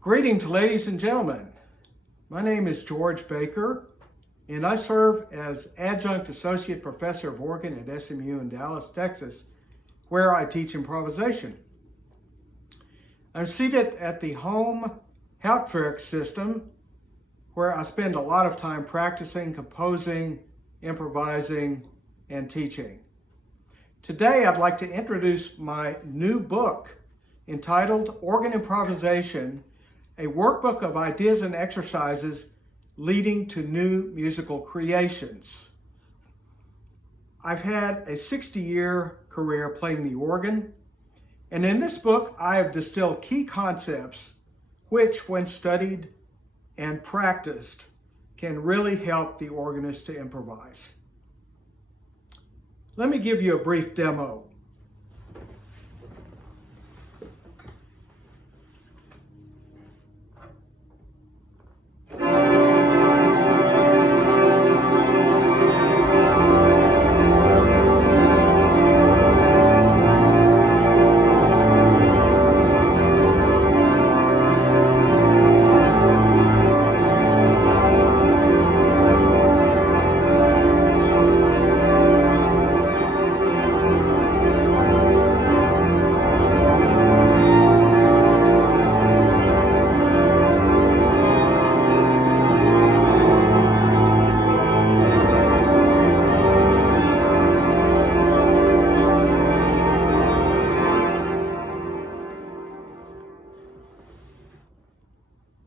Greetings, ladies and gentlemen. My name is George Baker, and I serve as Adjunct Associate Professor of Organ at SMU in Dallas, Texas, where I teach improvisation. I'm seated at the home Hauptwerk system, where I spend a lot of time practicing, composing, improvising, and teaching. Today, I'd like to introduce my new book entitled Organ Improvisation, a workbook of ideas and exercises leading to new musical creations. I've had a 60-year career playing the organ, and in this book I have distilled key concepts which, when studied and practiced, can really help the organist to improvise. Let me give you a brief demo.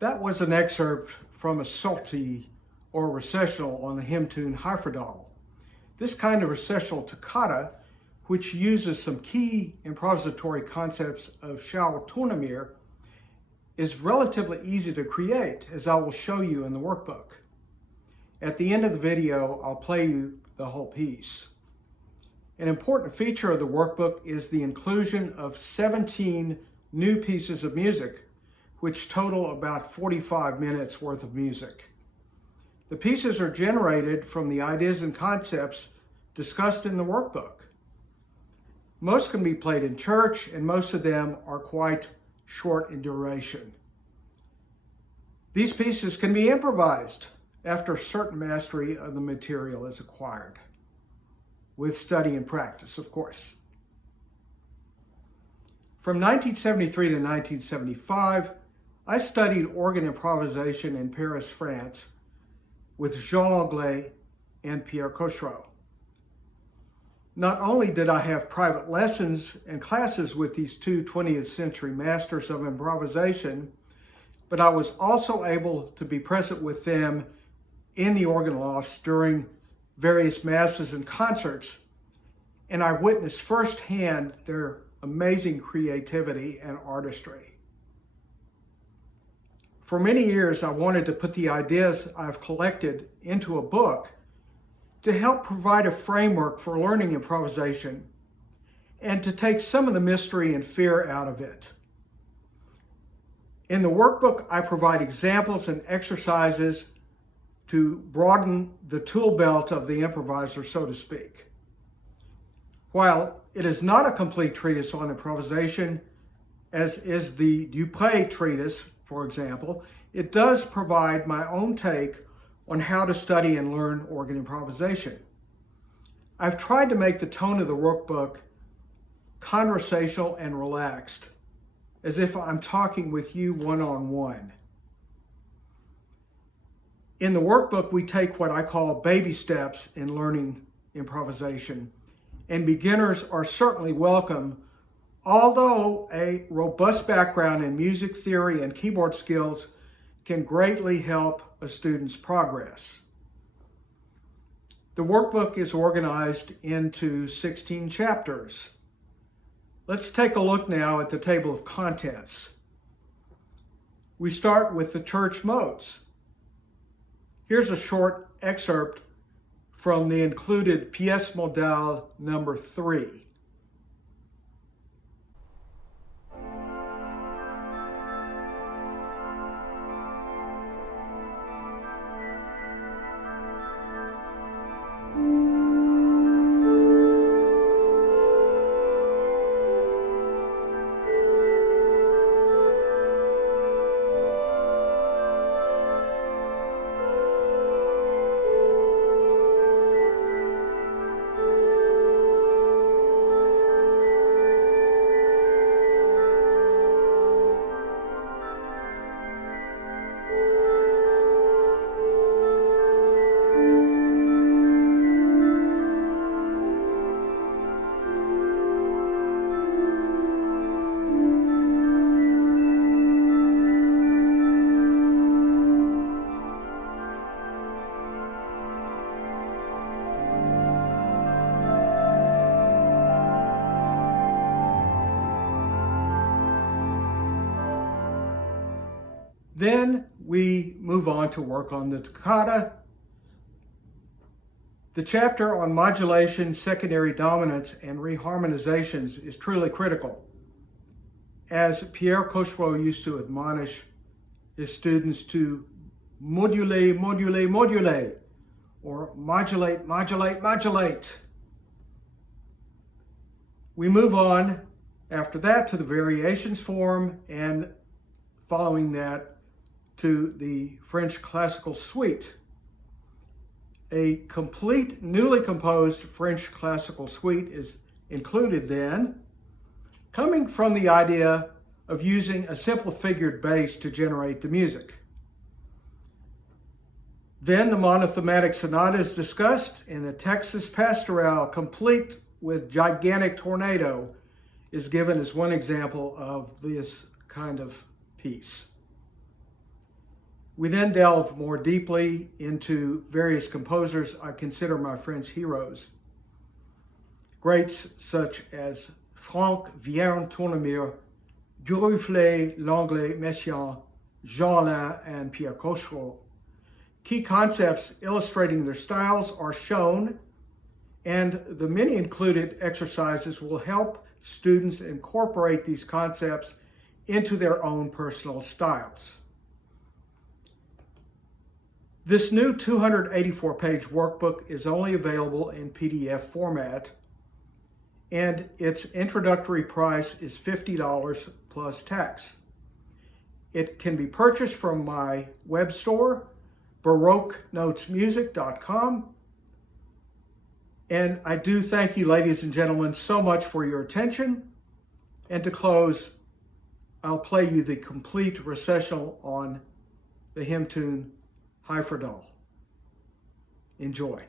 That was an excerpt from a Solti or recessional on the hymn tune Heiferdal. This kind of recessional toccata, which uses some key improvisatory concepts of Schautonemir, is relatively easy to create, as I will show you in the workbook. At the end of the video, I'll play you the whole piece. An important feature of the workbook is the inclusion of 17 new pieces of music, which total about 45 minutes worth of music. The pieces are generated from the ideas and concepts discussed in the workbook. Most can be played in church, and most of them are quite short in duration. These pieces can be improvised after certain mastery of the material is acquired, with study and practice, of course. From 1973 to 1975, I studied organ improvisation in Paris, France, with Jean Langlais and Pierre Cochereau. Not only did I have private lessons and classes with these two 20th century masters of improvisation, but I was also able to be present with them in the organ lofts during various masses and concerts, and I witnessed firsthand their amazing creativity and artistry. For many years, I wanted to put the ideas I've collected into a book to help provide a framework for learning improvisation and to take some of the mystery and fear out of it. In the workbook, I provide examples and exercises to broaden the tool belt of the improviser, so to speak. While it is not a complete treatise on improvisation, as is the Dupré treatise, for example, it does provide my own take on how to study and learn organ improvisation. I've tried to make the tone of the workbook conversational and relaxed, as if I'm talking with you one-on-one. In the workbook, we take what I call baby steps in learning improvisation, and beginners are certainly welcome, although a robust background in music theory and keyboard skills can greatly help a student's progress. The workbook is organized into 16 chapters. Let's take a look now at the table of contents. We start with the church modes. Here's a short excerpt from the included Pièce Modale number 3. Then we move on to work on the toccata. The chapter on modulation, secondary dominants, and reharmonizations is truly critical. As Pierre Cochereau used to admonish his students to moduler, moduler, moduler, or modulate, modulate, modulate. We move on after that to the variations form, and following that to the French classical suite. A complete, newly composed French classical suite is included then, coming from the idea of using a simple figured bass to generate the music. Then the monothematic sonata is discussed, and a Texas Pastoral complete with gigantic tornado is given as one example of this kind of piece. We then delve more deeply into various composers I consider my French heroes. Greats such as Franck Villers-Tournemire, Duruflé, Langlais, Messiaen, Jean Alain, and Pierre Cochereau. Key concepts illustrating their styles are shown, and the many included exercises will help students incorporate these concepts into their own personal styles. This new 284-page workbook is only available in PDF format, and its introductory price is $50 plus tax. It can be purchased from my web store, baroquenotesmusic.com. And I do thank you, ladies and gentlemen, so much for your attention. And to close, I'll play you the complete recessional on the hymn tune Hyfordal. Enjoy.